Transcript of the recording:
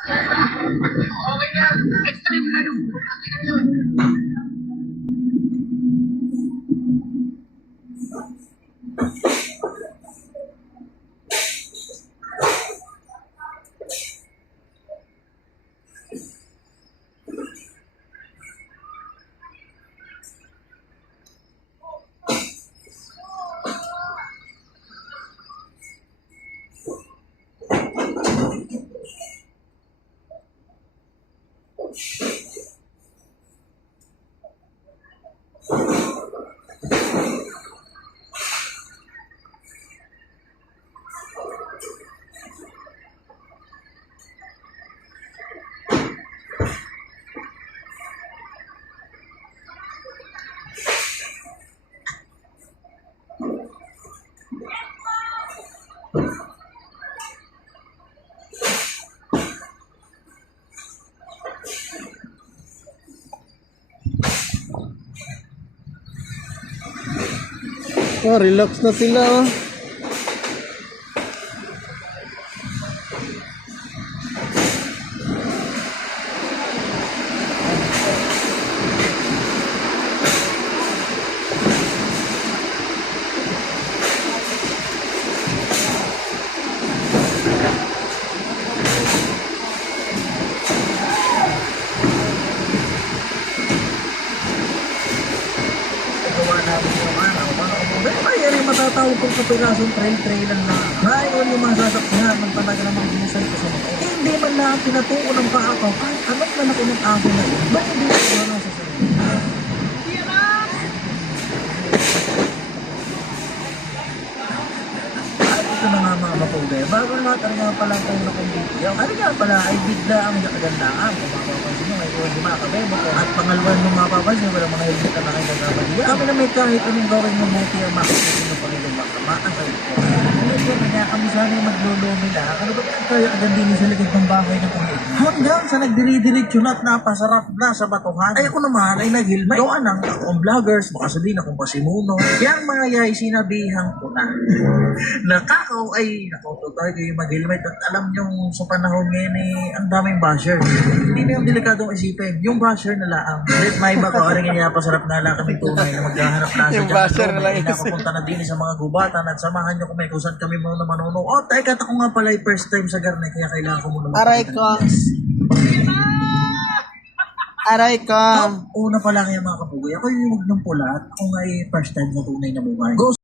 Okay na. Extreme na yung... Oh, relax na sila oh. Matatawag kong kapirasong trail-trailan na ngayon yung mga sasakyan ng talaga namang ginisay ko sa motor. Hindi man na pinatuon ng paa ko kahit anong nanak ng ako na yun. Ba't hindi ko na nasa sarili? Ito na nga mga kapude, bago lahat ang nga pala tayo na kong video. Ano nga pala ay bigla ang kagandaan. Kung mapapansin nyo, may kuwan di mga kabebo ko. At pangalawan nung mapapansin, walang mga helmet na kayo nagkabaliyan. Kami na may kahit anong gawin mo buti ang makikita ng Panginoon makamaan kayo ko. Ngayon kaya kami sana yung maglulumi na. Ano ba tayo agad din sa likod ng bahay ng Panginoon? Hanggang sa nagdiri-diretso na at napasarap na sa batuhan. Ay ako naman ay naghilmay. Doon ang akong vloggers, baka sabihin akong pasimuno. Yang mga yay sinabihan ko na. Nakakaw ay nakauto tayo kayo mag-helmet at alam nyo sa panahon ngayon ang daming basher. Hindi na yung delikadong isipin. Yung basher na laang. Let may baka rin nga pasarap na lang kami tunay na maghahanap na sa Yung basher na lang napapunta na din sa mga gubatan at samahan nyo kung may kusan kami muna manuno. O, teka, ako nga pala yung first time sa Garnay kaya kailangan ko muna Aray ko. Aray ko. Una pala kaya mga kapugoy, ako yung huwag ng pula at ako nga yung first time sa tunay na buhay. Go